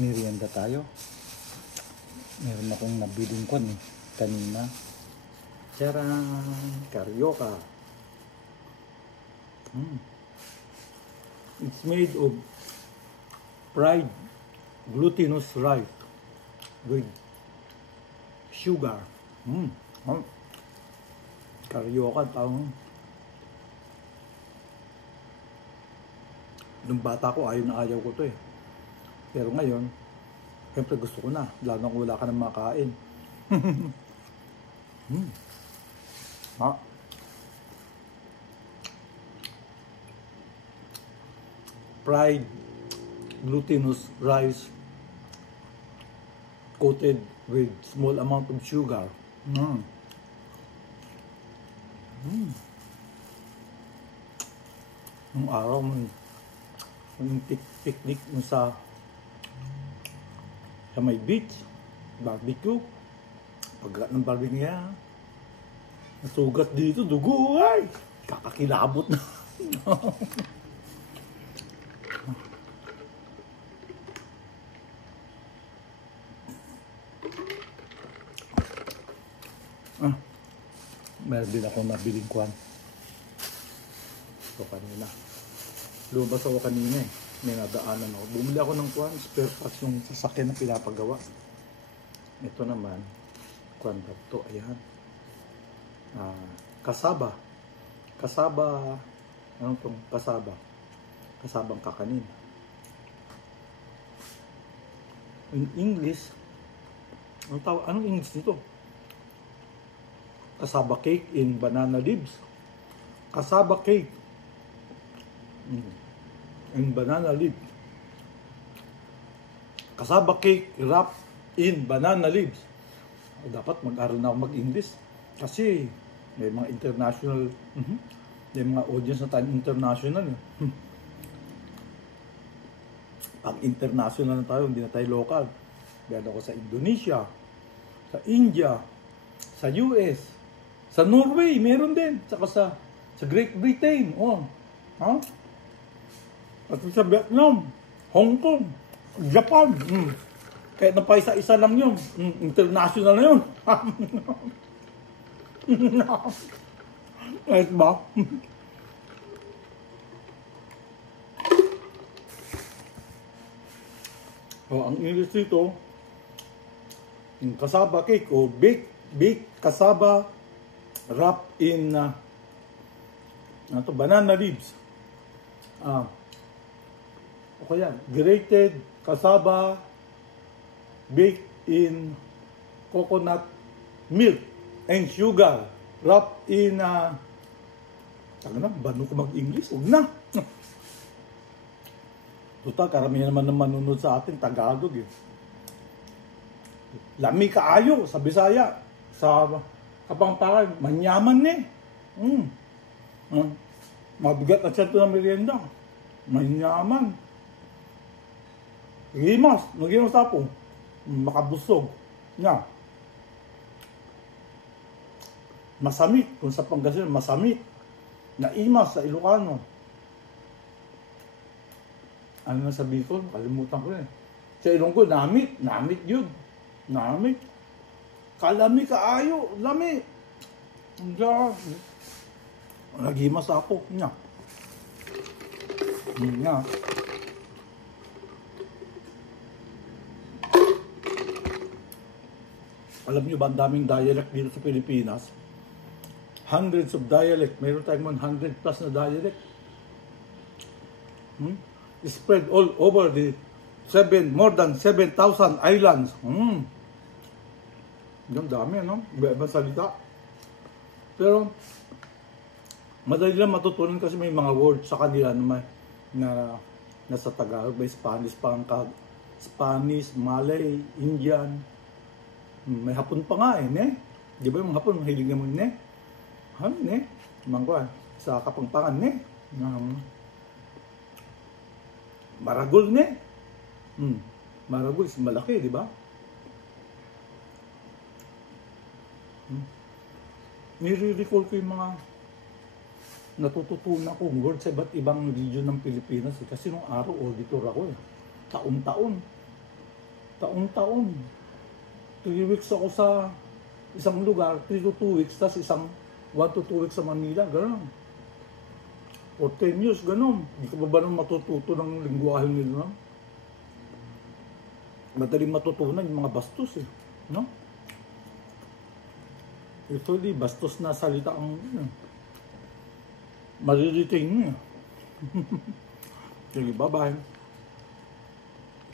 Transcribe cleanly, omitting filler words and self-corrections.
Merienda tayo. Meron akong nabiling kon kanina. Charan! Carioca. It's made of fried glutinous rice with sugar. Carioca tawag. Nung bata ko, ayaw na ayaw ko to eh. Pero ngayon, siyempre gusto ko na. Lalo na kung wala ka ng makain. Fried glutinous rice coated with small amount of sugar. Nung araw mo, yung picnic mo sa may beach, barbecue, pagkat ng barbecue niya, nasugat dito, dugo, ay, kakakilabot na. Meron din ako nabiling kwan. So kanina. Lumabas ako kanina eh. May nadaanan ako. Bumili ako ng kwan, spare parts yung sasakyan na pinapagawa. Ito naman, kwan ba ito? Ayan. Kasaba. Kasaba. Anong itong kasaba? Kasabang kakanin. In English, anong English nito? Kasaba cake in banana leaves. Kasaba cake in banana leaves. Kasaba cake wrapped in banana leaves. Dapat mag-aral na ako mag-English. Kasi may mga international, may mga audience na tayo international. Pag international na tayo, hindi na tayo local. Dahil ako sa Indonesia, sa India, sa US, sa Norway, meron din. Saka sa Great Britain. At sa Vietnam, Hong Kong, Japan. Kahit na pa isa-isa lang yun. International na yun. Kahit ba? Ang English dito, yung kasaba cake o baked kasaba wrapped in banana leaves. O kaya, grated kasaba baked in coconut milk and sugar wrapped in bano ko mag-English? Huwag na. Total, karamihan naman ng manunod sa atin, Tagalog eh. Lami kaayo sa Bisaya, sa Kapampangan, manyaman eh. Mabigat na siya ito ng merienda. Manyaman. Gimas, magimas tapo. Makabusog. Nga. Masamit, kung sa Pangasinan, masamit. Naimas sa Ilocano. Ano na sa Bicol? Kalimutan ko eh. Sa Ilonggo, namit. Namit yun. Namit. Kalami kaayo. Lami. Diyan. Nagimas ako. Nga. Nga. Alam nyo ba, ang daming dialect dito sa Pilipinas? Hundreds of dialect. Mayroon tayong 100 plus na dialect. Spread all over the more than 7,000 islands. Yung dami, ano? Iba-ibang salita. Pero, madali lang matutunan kasi may mga words sa kanila na nasa Tagalog. May Spanish pang Spanish, Malay, Indian. May Hapon pa nga eh, ne? Di ba yung Hapon, mahilig naman, ne? Ne? Mangko sa Kapampangan, ne? Maragol, ne? Maragol is malaki, di ba? Nire-recall ko yung mga natututunan kong word sa iba't ibang region ng Pilipinas. Kasi nung araw, auditor ako eh. Taon-taon. Taon-taon. 3 weeks ako sa isang lugar, 3 to 2 weeks, tapos isang 1 to 2 weeks sa Manila, gano'n. For 10 years, gano'n. Hindi ka ba nang matututo ng lingwahe nila? Madaling matutunan yung mga bastos eh. No? Usually, bastos na salita ang maririting niya. Sige, bye-bye.